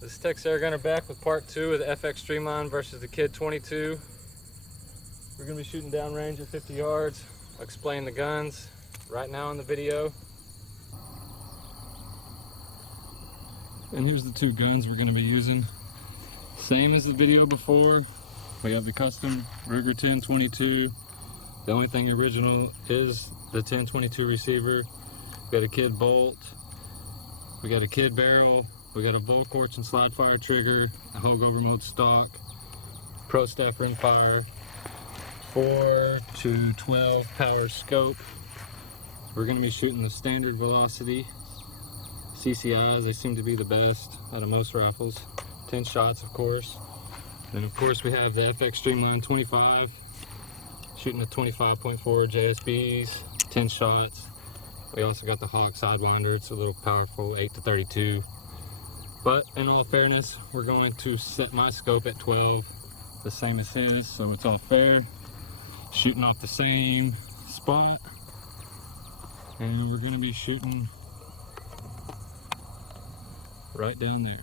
This is Texan Gunner back with part 2 of the FX Streamline versus the Kid 22. We're going to be shooting downrange at 50 yards. I'll explain the guns right now in the video. And here's the two guns we're going to be using. Same as the video before. We have the custom Ruger 1022. The only thing original is the 1022 receiver. We got a Kid bolt. We got a Kid barrel. We got a Volquartz and slide fire trigger, a Hogover mode stock, Pro Stack rimfire, 4 to 12 power scope. We're going to be shooting the standard velocity CCIs. They seem to be the best out of most rifles. 10 shots, of course. Then of course we have the FX Streamline 25, shooting the 25.4 JSBs, 10 shots. We also got the Hawk Sidewinder. It's a little powerful, 8 to 32. But in all fairness, we're going to set my scope at 12, the same as his, so it's all fair. Shooting off the same spot. And we're going to be shooting right down there.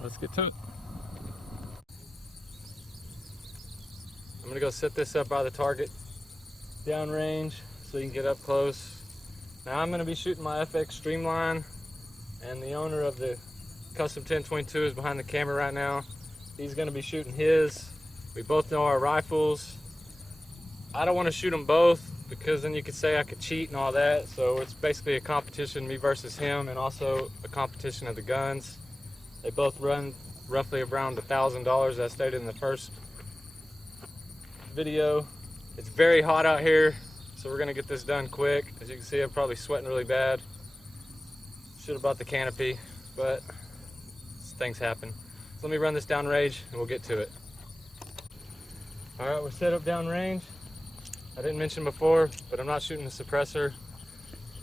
Let's get to it. I'm going to go set this up by the target downrange, so you can get up close. Now I'm going to be shooting my FX Streamline, and the owner of the custom 1022 is behind the camera right now. He's going to be shooting his. We both know our rifles. I don't want to shoot them both because then you could say I could cheat and all that, so it's basically a competition, me versus him, and also a competition of the guns. They both run roughly around $1,000, as I stated in the first video. It's very hot out here, so we're gonna get this done quick. As you can see, I'm probably sweating really bad. Should have bought the canopy, but things happen. So let me run this downrange and we'll get to it. All right, we're set up downrange. I didn't mention before, but I'm not shooting the suppressor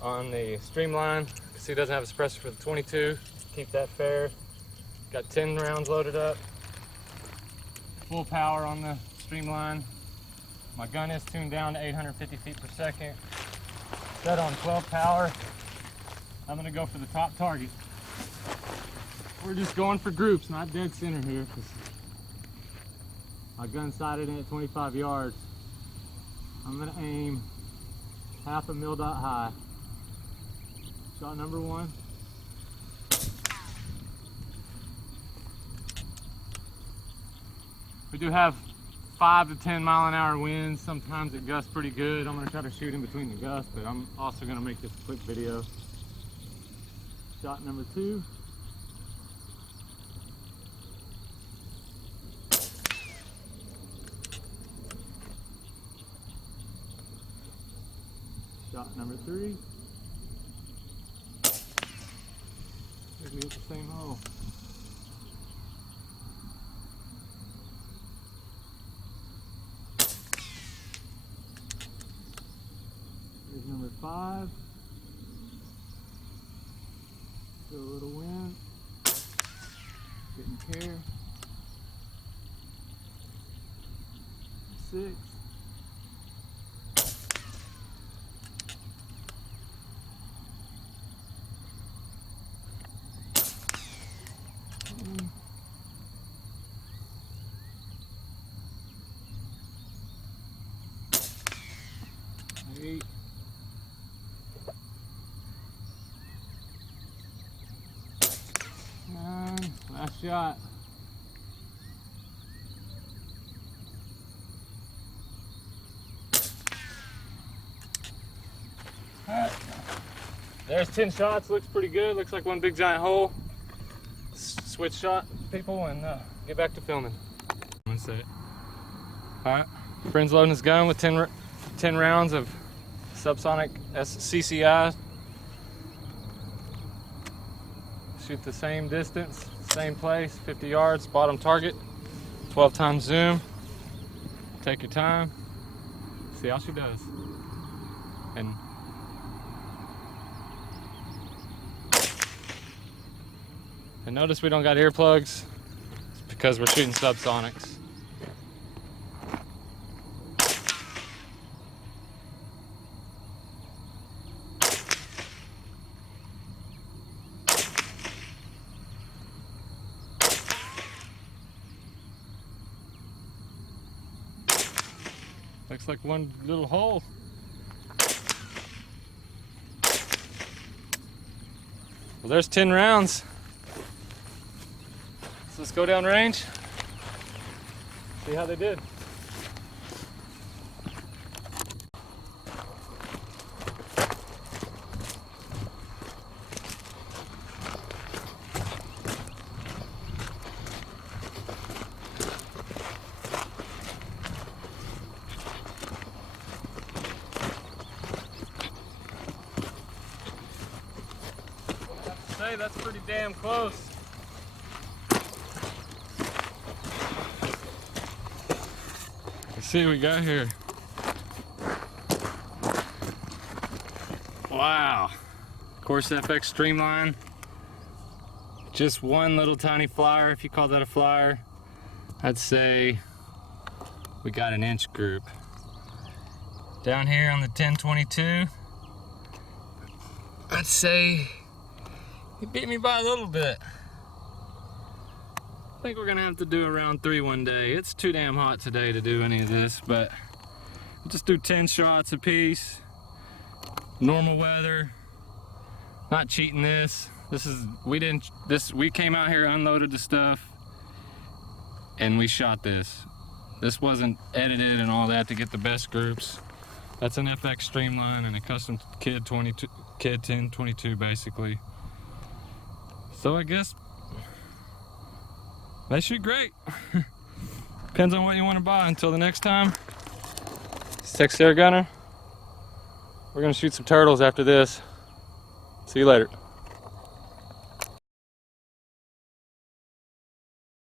on the Streamline because he doesn't have a suppressor for the 22. Keep that fair. Got 10 rounds loaded up. Full power on the Streamline. My gun is tuned down to 850 feet per second. Set on 12 power. I'm gonna go for the top target. We're just going for groups, not dead center here, because my gun's sighted in at 25 yards. I'm gonna aim half a mil dot high. Shot number 1. We do have 5 to 10 mile an hour winds. Sometimes it gusts pretty good. I'm gonna try to shoot in between the gusts, but I'm also gonna make this a quick video. Shot number 2. Shot number 3. Maybe hit the same hole. Here's number 5. Feel a little wind. Getting care. 6. Eight. 9. Last shot. Alright. There's 10 shots. Looks pretty good. Looks like one big giant hole. Switch shot, people, and get back to filming. One sec. Alright. Friend's loading his gun with 10 rounds of subsonic CCI. Shoot the same distance, same place, 50 yards, bottom target, 12 times zoom. Take your time, see how she does. And notice we don't got earplugs, it's because we're shooting subsonics. looks like one little hole. Well, there's 10 rounds. So let's go down range, see how they did. That's pretty damn close. Let's see what we got here. Wow. Course FX Streamline. Just one little tiny flyer, if you call that a flyer. I'd say we got an inch group. Down here on the 1022, I'd say he beat me by a little bit. I think we're gonna have to do a round 3 one day. It's too damn hot today to do any of this, but we'll just do 10 shots a piece. Normal weather. Not cheating this. We came out here, unloaded the stuff, and we shot this. This wasn't edited and all that to get the best groups. That's an FX Streamline and a custom Kid 1022 basically. So I guess they shoot great. Depends on what you want to buy. Until the next time, it's Texan Air Gunner. We're gonna shoot some turtles after this. See you later.